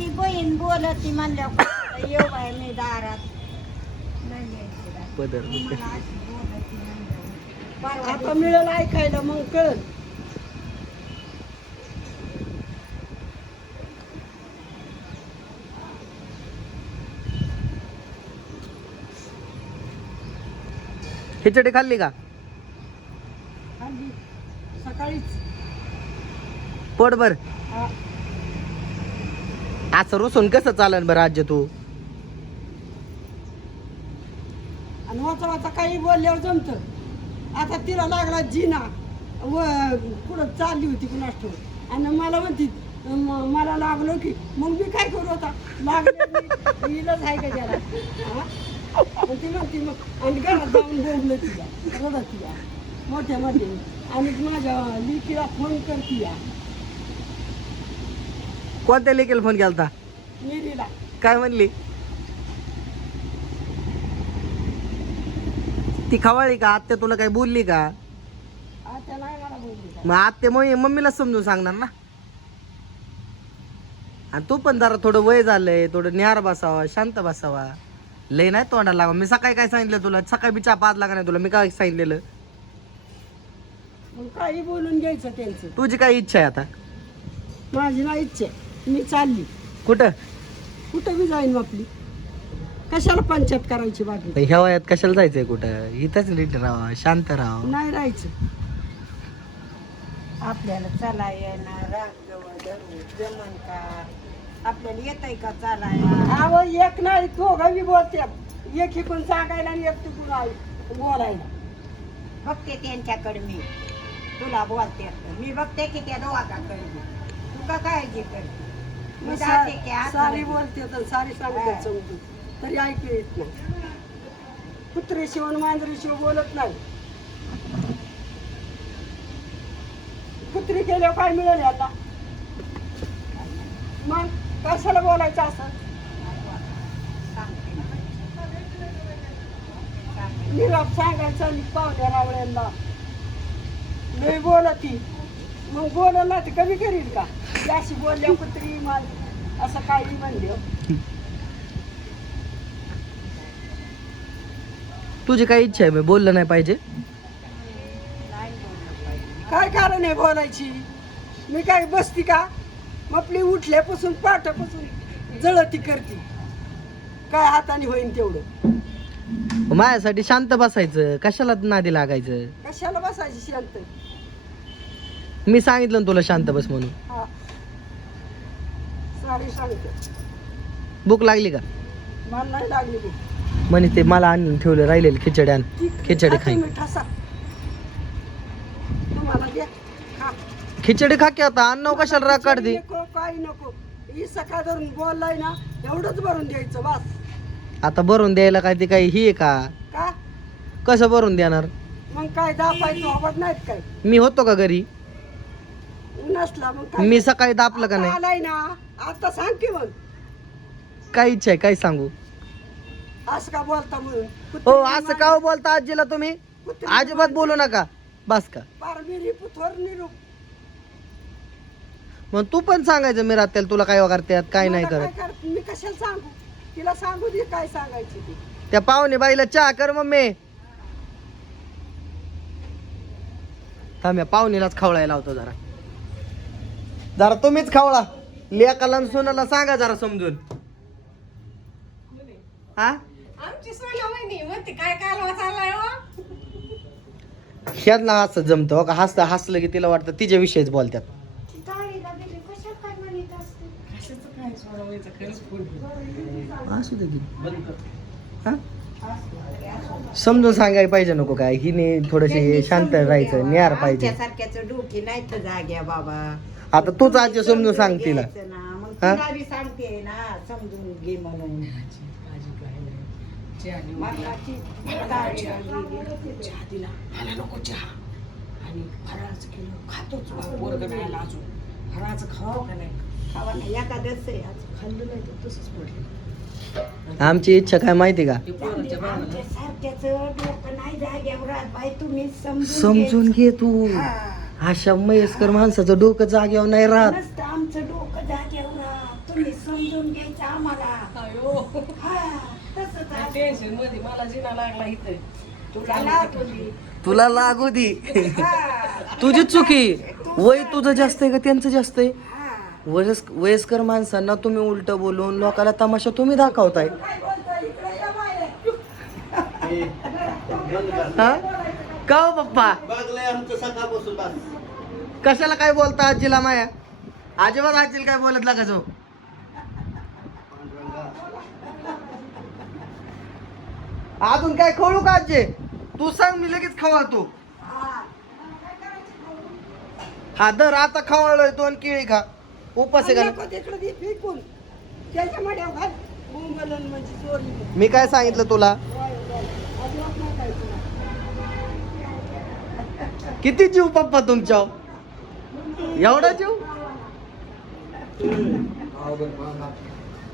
अशी बहीण बोलती म्हणल्यावर येऊ बाय मी दारात नाही यायची बाई. पदर मला अशी बोलती म्हणल्यावर. परवा आता मिळेल ऐकायला मग कळल. खिचडी खाल्ली का? खाल्ली सकाळीच. पोटभर. हा. असं रुसून कसं चालन बरं राज्य तू? आणि वाचा वाचा काही बोलल्यावर जमत. आता तिला लागला जिना व कुठं चालली होती कुणास ठाऊक आणि मला म्हणती मला लागलो की मग मी काय करू आता लागले हिलाच आहे का त्याला. हा? आणि ती म्हणती मग आणि घरात जाऊन बोललं तिला रडत तिला मोठ्या मध्ये आणि माझ्या लिकीला फोन करती या कोणत्या लेकीला फोन केलता? मिरीला. काय म्हणली? ती खवाळी का? आत्या तुला काही बोलली का? आता नाही मला बोलली का. मग आत्या मम्मीला समजून सांगणार ना. आणि तू पण जरा थोडं वय झालंय, थोडं न्यार बसावा, शांत बसावा. लय नाही तोंडाला लावा. मी सकाळी काय सांगितलं तुला? सकाळी बी चहा पाजला का नाही तुला? मी काय सांगितलेलं? मग काही बोलून घ्यायचं त्यांचं. तुझी काय इच्छा आहे आता? माझी नाही इच्छा आहे. मी चालली कुठं? कुठं बी जाईन आपली. कशाला पंचायत करायची बाकी. ह्या वयात कशाला जायचंय कुठं? इथंच नीट राहा, शांत राहा. नाही राहायचं. आपल्याला चला येणार रांगव धरू जमन का? आपल्याला येतंय का चालायला? अहो एक नाही दोघं बी बोलतात. एक इकडून सांगायला आणि एक तिकडून बोलायला. बघते त्यांच्याकडे मी तुला बोलते मी बघते की त्या दोघाकडे तू का काळजी करते? मी जाते की आत सारी मध्ये. बोलते तर सारी सांगतात समजून तरी ऐकू येत नाही. कुत्रे शिवण मांजरी शिव बोलत नाही. कुत्री केल्यावर काय मिळेल याला? मग कशाला बोलायचं असं? सांगते ना. सांगते. निराप सांगायचं आणि पाहुण्या रावळ्यांना नाही बोलती. मग बोलला ना ते कमी करील का? ती अशी बोलल्या कुत्री माझी असं काही म्हणले. तुझी काय इच्छा आहे? मी बोललं नाही पाहिजे? नाही बोललं पाहिजे. काय कारण आहे बोलायची? मी काय बसती का? आपली उठल्यापासून पाठापासून जळती करते. काय हाताने होईन तेवढं. माझ्यासाठी शांत बसायचं, कशाला नादी लागायचं? कशाला बसायची शांत? मी सांगितलं ना तुला शांत बस म्हणून. हा सारी सांगते. भूक लागली का? मला नाही लागली बी. म्हणे ते मला आणून ठेवलं राहिलेलं खिचडी आण. खिचडी खा खाईन. तुम्ही ठसा. तुम्हाला द्या खा. खिचडी खा की आता. अन्न कशाला राग काढते? नको काही नको. ही सकाळ धरून बोललाय ना एवढंच भरून द्यायचं बस. आता भरून द्यायला काय ते काही ही आहे का? का कसं भरून देणार? मग काय दापायचं हवत नाहीत काय? मी होतो का घरी? नसला मग काय? मी सकाळी दापलं का आता नाही? आलाय ना आता सांग की मग काय इच्छा आहे? काय सांगू? असं का बोलता म्हणून. हो असं का बोलता आजीला तुम्ही? अजिबात बोलू नका. बस का? पार मी रिपूथवर निरूप. मग तू पण सांगायचं मी राहत्याला तुला काय करतात काय नाही मला करत. काय करत? मी कशाला सांगू? तिला सांगू दे काय सांगायची ती. त्या पाहुणे बाईला चहा कर मम्मी. थांब या पाहुणीलाच खवळायला लावतो जरा. जरा तुम्हीच खवळा. लेकाला आणि सोनाला सांगा जरा समजून. हा आमची सोना वहिनी म्हणते काय कालवा चाललाय हो? ह्यांना असं जमतं हो का? हसलं की तिला वाटतं तिच्या विषयीच बोलतात. असू दे की. हा? समजून सांगायला पाहिजे नको काय? हिने थोडस शांत राहायचं, न्यार पाहिजे. सारख्याच डोकी नाही तर जाग्या बाबा. आता तूच आजी समजून सांग तिला. घ्यायचं ना. मग हा? तिला बी सांगते ना समजून घे म्हणून. मरणाची दाढी लागली. चहा दिला मला नको चहा आणि फराळाचं केलं खातोच पोरग नाही आला अजून. फराळाचं खावावं का नाही? खावा नाही एखादंच आहे आज. खाल्लं नाही तर तसंच पडलं. आमची इच्छा काय माहिती का? आमच्या सारख्याच डोकं नाही जाग्यावर राहत बाई. तुम्ही समजून घे तू. हा. अशा मयस्कर माणसाचं डोकं जाग्यावर नाही राहत. नसतं आमचं डोकं जाग्यावर राहत. तुम्ही समजून घ्यायचं आम्हाला. अयो हा, तसंच असतं. टेन्शन मध्ये मला जिना लागला इथे तुला लागली. तुला लागू दे. हा. तुझी चुकी. वय तुझं जास्त आहे का त्यांचं जास्त आहे? हा. वयस्कर माणसांना तुम्ही उलट बोलून लोकाला तमाशा तुम्ही दाखवताय. हा? का हो पप्पा कशाला काय बोलता आजीला माया? अजिबात आजीला काय बोलत लागा जो. अजून काय खवळू का आजी? तू सांग मी लगेच खवळतो. हा दर आता खवळलोय 2 केळी खा. उपास आहे का नाही? तिकडे दे फेकून त्याच्या मड्यावर घाल बोंबलन म्हणजे चोरली. मी काय सांगितलं तुला? अजिबात नाही खायचं. किती जीव पप्पा तुमच्या? एवढा जीव?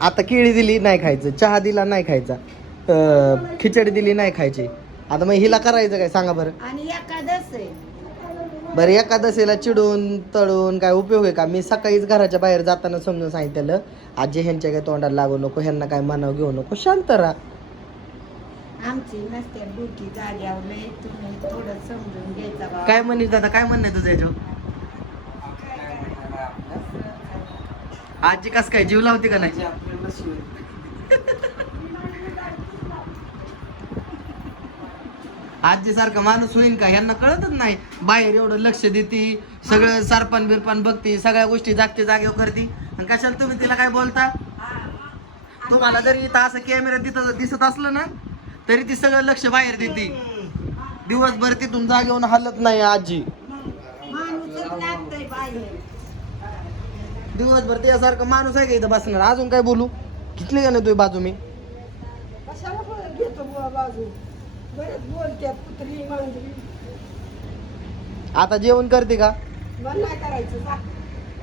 आता केळी दिली नाही खायचं, चहा दिला नाही खायचा, खिचडी दिली नाही खायची. आता मग हिला करायचं काय सांगा बरं? आणि एकादश आहे. बरं एकादशीला चिडून तळून काय उपयोग आहे का? मी सकाळीच घराच्या बाहेर जाताना समजून सांगितलेलं आजी ह्यांच्या काय तोंडाला लागू नको, ह्यांना काय मनाव घेऊ नको, शांत राहा. आमची नसते डोकी जाग्यावर लय, तुम्ही थोडं समजून घ्यायचं बा. काय म्हणत आता? काय म्हणणं आहे तुझं याच्यावर? आजी कस काय जीव लावते का नाही? आजी सारखं माणूस होईन का? ह्यांना कळतच नाही. बाहेर एवढं लक्ष देते, सगळं सरपण बिरपण बघते, सगळ्या गोष्टी जागते जागेवर करते, आणि कशाला तुम्ही तिला काय बोलता? तुम्हाला जरी इथं असं कॅमेरा तिथं दिसत असलं ना तरी ती सगळं लक्ष बाहेर देते. दिवसभर तिथून जागेवून हलत नाही आजी. माणूसच लागतंय बाहेर. दिवसभर त्यासारखं माणूस आहे का इथं बसणार? अजून काय बोलू? घेतली का नाही तुझी बाजू मी? कशाला बोलत घेतो बुवा बाजू? बरेच बोलत्यात कुत्री मांजरी. आता जेवण करते का? मला नाही करायचं जा.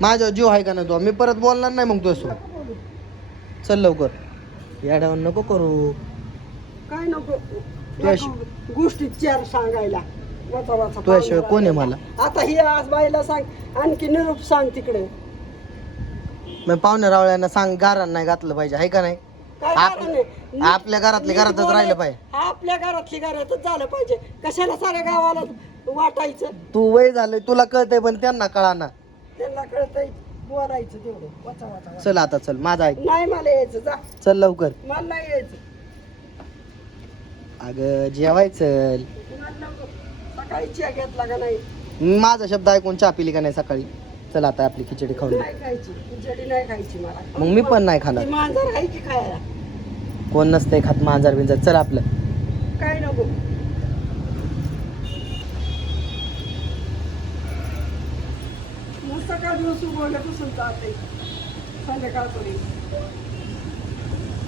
माझ्यावर जीव आहे का नाही? तो मी परत बोलणार नाही मग तुझ्यासोबत. नको बोलू. चल लवकर. याड्यावर नको करू. काय नको तुझ्या- गोष्टी 4 सांगायला वाचा वाचा. तुझ्याशिवाय कोण आहे मला? आता ही आज बाईला सांग, आणखी निरूप सांग तिकडे. मग पाहुण्या रावळ्यांना सांग गारण नाही घातलं पाहिजे, आहे का नाही? काय आप- कारण आहे? आपल्या घरातले घरातच राहिलं पाहिजे. आपल्या घरातली घरातच झालं पाहिजे. कशाला साऱ्या गावाला वाटायचं? तू वय झालंय, तुला कळतंय पण त्यांना कळाना. त्यांना कळतंय बोलायचं तेवढं. वाचा वाचा वाचा. चल आता चल, माझा ऐक. नाही मला यायचं जा. चल लवकर. मला नाही यायचं. अगं जेवायचं. मला नको. सकाळी चहा घेतला का नाही? माझा शब्द ऐकून चहा पिली का नाही सकाळी? चल आता आपली खिचडी खाऊन घे. नाही खायची खिचडी, नाही खायची मला. मग मी पण नाही खाणार. ती मांजर आहे की खायला? कोण नसतंय खात मांजर बिंजर. चल आपलं. काय नको. मग सकाळ दिवस उगवल्यापासून जाते संध्याकाळपर्यंत.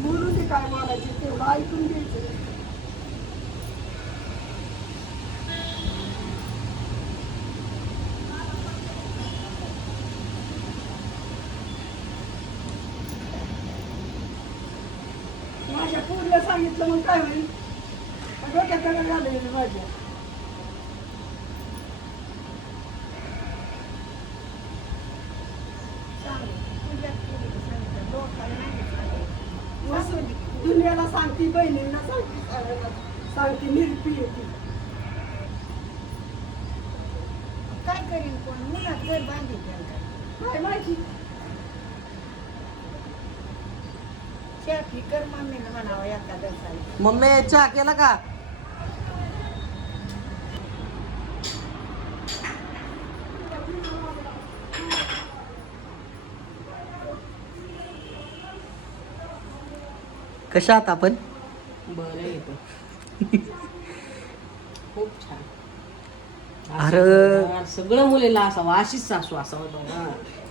बोलून ते काय बोलायचे तेवढं ऐकून घ्यायचं. माझ्या पूर्ण सांगितलं मग काय होईल? डोक्याकडे झालं माझ्या. दुनियाला सांगती, बहिणींना सांगती, सगळ्यांना सांगती, निरपी येते. काय करीन कोण? मुलात घर बांधित काय माहिती? चहा फिकर मम्मीला म्हणावं एकादशाला. मम्मी चहा केला का? कशा आहात आपण? बरं येतो. खूप छान. अरे सगळं मुलीला असावं, अशीच सासू असावं बघा.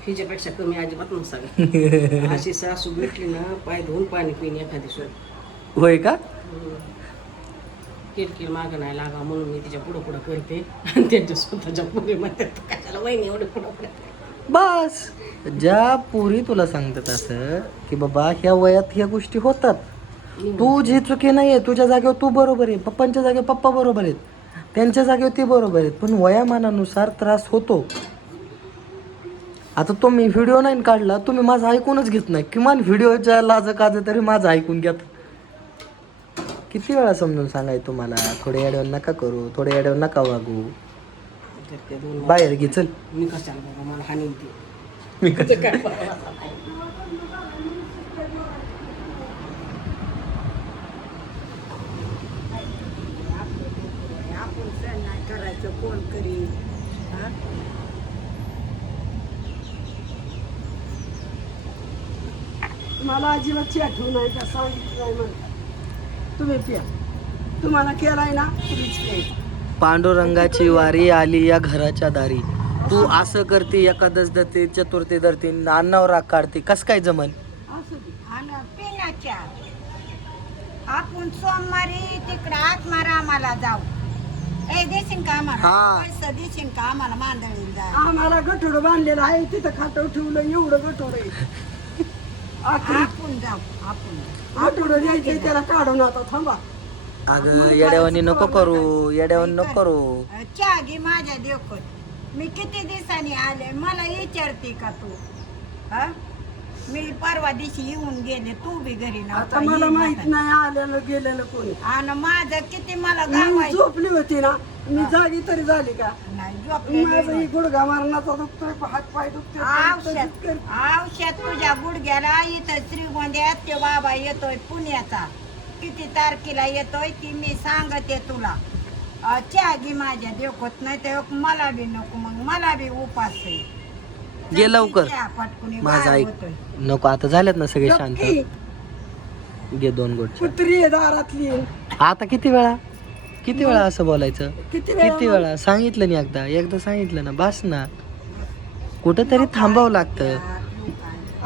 हिच्यापेक्षा कमी अजिबात नसावी. अशी सासू भेटली ना, पाय धुवून पाणी पिणे एखादी सोड. होय का? किरकिर मागं नाही लागा म्हणून मी तिच्या पुढं पुढं करते. आणि त्यांच्या स्वतःच्या पुढे म्हणतात कशाला वहिनी एवढे पुढं पुढं. बस. ज्या पोरी तुला सांगतात असं की बाबा ह्या वयात ह्या गोष्टी होतात, तुझी चुकी नाहीये. तुझ्या जागेवर तू बरोबर आहे, पप्पांच्या जागेवर पप्पा बरोबर आहेत, त्यांच्या जागेवर ते बरोबर आहेत, पण वयामानानुसार त्रास होतो. आता तुम्ही व्हिडिओ नाही काढला, तुम्ही माझं ऐकूनच घेत नाही. किमान व्हिडिओच्या लाज काज तरी माझं ऐकून घ्या. किती वेळा समजून सांगायचं तुम्हाला, थोडे येड्यावर नका करू, थोडे येड्यावर नका वागू. बाहेर घे चल. मी कशाला बाबा, मला हानी होती. मी कसं काय आपण सण नाही करायचं, कोण करील? हा? मला अजिबात ची आठवण नाही का, सांगितलं नाही म्हणता. तुम्ही प्या, तुम्हाला केलाय ना तुम्हीच प्यायचं. पांडुरंगाची वारी आली या घराच्या दारी. तू असं करते, एकादश धरते, चतुर्थी धरते, अन्नावर राग काढते, कस काय जमन? असू दे. आणि पिण्याच्या आपण सोमवारी तिकडे आत्मारा आम्हाला जाऊ. ए देशील का आम्हाला हा. पैसा देशील का आम्हाला मांदळीला जा. आम्हाला गठोड बांधलेलं आहे, तिथं खाटव ठेवलं, एवढं गठोड आहे. आपण जाऊ, आपण गठोड द्यायचंय त्याला काढून, आता थांबा. अगं येड्यावानी नको करू, येड्यावानी नको करू. चहा घे माझ्या देखत. मी किती दिवसांनी आले, मला विचारते का तू? हा? मी परवा दिवशी येऊन गेले, तू बी घरी आता मला माहित नाही आलेलं गेलेलं कोणी. आणि माझं किती मला मी गावायचं झोपली होती ना, मी जागी तरी झाली का? नाही माझा झोपलेली ही गुडघा मारण्याचा दुखतोय, हात पाय औषध औषध तुझ्या गुडघ्याला. इथं श्रीगोंद्यात ते बाबा येतोय पुण्याचा, किती तारखेला येतोय ती मी सांगते तुला. चहा घे माझ्या देखत, नाही तर मला बी नको, मग मला बी उपास आहे. गे लवकर. चहा पटकून माझं गार ऐक. होतोय. नको, आता झालेत ना सगळे शांत. घे 2 गोट. कुत्री आहे दारातली. आता किती वेळा असं बोलायचं? किती किती वेळा सांगितलं नाही? एकदा सांगितलं ना, बस ना. कुठंतरी थांबावं लागतं.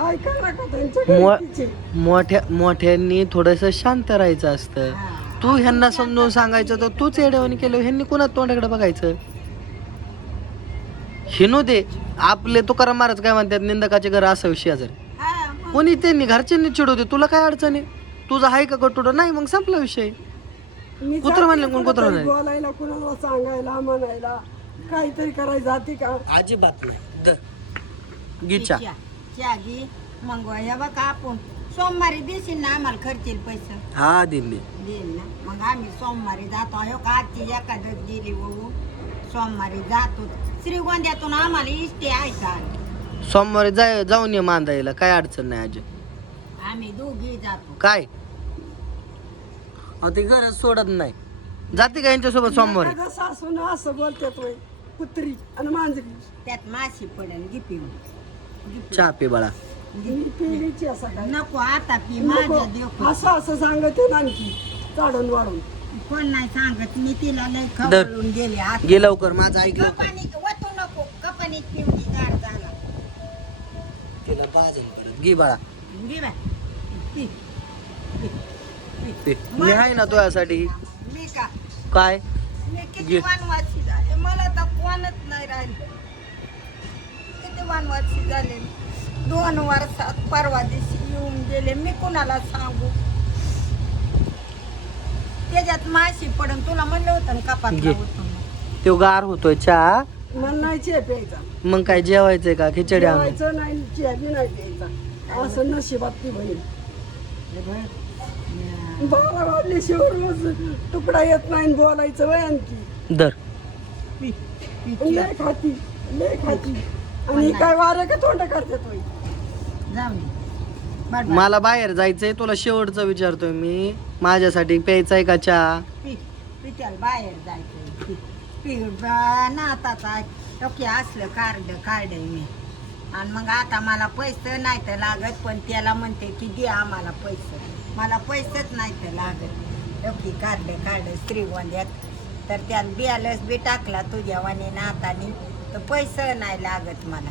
ऐका नका त्यांच्या मो- घरचे. मोठ्यांनी थोडस शांत राहायचं असतं. तू ह्यांना समजून सांगायचं, तर तूच येड्यावानी केलं. ह्यांनी कोणा तोंडाकडे बघायचं? हिनू दे आपले. तुकाराम महाराज काय म्हणतात, निंदकाचे घर असावं शेजारी. हा, मग कोणी त्यांनी घरच्यांनी चिडू दे, तुला काय अडचण आहे? तुझं आहे का गटुडं? नाही, मग संपला विषय. मी कुत्रं जाते म्हणलं कोण कुत्रं कुठंतरी नाही? बोलायला, कुणाला सांगायला, म्हणायला, काहीतरी करायला जाते का? अजिबात नाही. गिचा चहा घे. मग हे बघा, आपण सोमवारी देशील ना आम्हाला खर्चील पैसे? हा दिल्ली. देईल ना. मग आम्ही सोमवारी जातो. हो का, आजची एकादश गेली बघू, सोमवारी जातो. श्रीगोंद्यातून आम्हाला इष्टे आहे का? सोमवारी जाऊन ये मांदायला, काय अडचण नाही आजी. आम्ही दोघी जातो. काय ते गरज सोडत नाही. जाते का यांच्यासोबत सोमवारी? एखादं सासून असं बोलतात वय, कुत्री आणि मांजरी. त्यात माशी पडेल, घे पिऊन. घे पिऊन. चहा पे बाळा. मी पिलीची असं काय नको आता पी माझ्या देव. असं सांगते ना, आणखी चाडून वाढून. कोण नाही सांगत, मी तिला लय खवळून गेले. आता गे लवकर, माझं ऐकलं. कपानीत वतू नको, कपानीत पिवणी गार झाला. तिला बाजून पडत. घे बाळा, घे बाय. पी. पी. पी. पे. मी आहे ना तुझ्यासाठी. मी का? काय मी किती घे. वनवासी झाले, मला तर कोणच नाही राहिले. किती वनवासी झाले. 2 वर्षात परवा दिवशी येऊन गेले. मी कुणाला सांगू? त्याच्यात माशी पडून तुला म्हणलं होतं ना कपात घे. होतो. तो गार होतोय चहा. मन नाही चे प्यायचा, मग काय जेवायचंय का? खिचडी आणू? जेवायचं नाही, चे बी नाही प्यायचा. असं नशिबात ती बहीण. 12 वाजल्याशिवाय रोज तुकडा येत नाही, बोलायचं वय आणखी. दर पी. पी. लय खाती, लय खाती. आणि काय वारे का तोंड करतात वय. जाऊ दे. बरं, मला बाहेर जायचंय. तुला शेवटचं विचारतोय मी, माझ्यासाठी प्यायचाय का चहा? पी. पी. त्याला बाहेर जायचं. पी. पी. नाताचा ओके असलं कार्ड मी. आणि मग आता मला पैसे नाही तर लागत, पण त्याला म्हणते की दे आम्हाला पैसे. मला पैसेच नाही तर लागत. ओके कार्ड श्रीगोंद्यात, तर त्यात बॅलन्स बी टाकला तुझ्या वाणी नातानी, तर पैसे नाही लागत मला.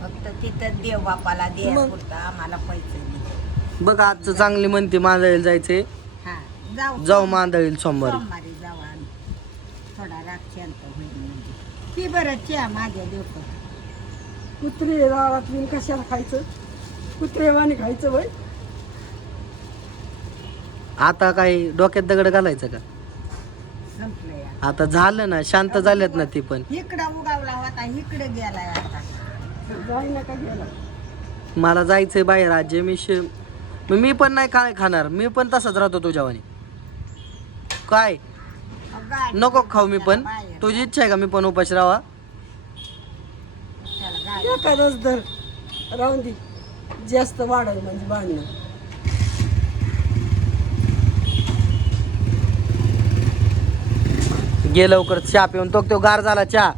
फक्त तिथं देव बापाला दे, मग? पुरतं आम्हाला पैसे दे. बघ आजचं चांगली म्हणते, मांदळीला जायचंय. हा, जाऊ मांदळीला सोमवारी. सोमवारी जाऊ आम्ही. थोडा राग शांत होईल म्हणजे. ती बरं चहा माझ्या देवत. कुत्रे राळातली कशाला खायचं? कुत्रेवाणी खायचं वय. आता काय डोक्यात दगड घालायचं का? संपलं या. आता झालं ना, शांत झाल्यात ना ती पण. इकडं उगावला होता, इकडे गेलाय आता. जाई नका गेला मला जायचंय बाहेर आजी मी पण नाही काय खाणार, मी पण तसाच राहतो तुझ्यावानी. काय गाडी नको खाऊ मी पण, बाहेर. तुझी इच्छा आहे का मी पण उपाशी राहावा? त्याला गाडी एखादंच दर राहून दे, जास्त वाढेल म्हणजे भांडणं. गे लवकर चहा पिऊन तो गार झाला चहा.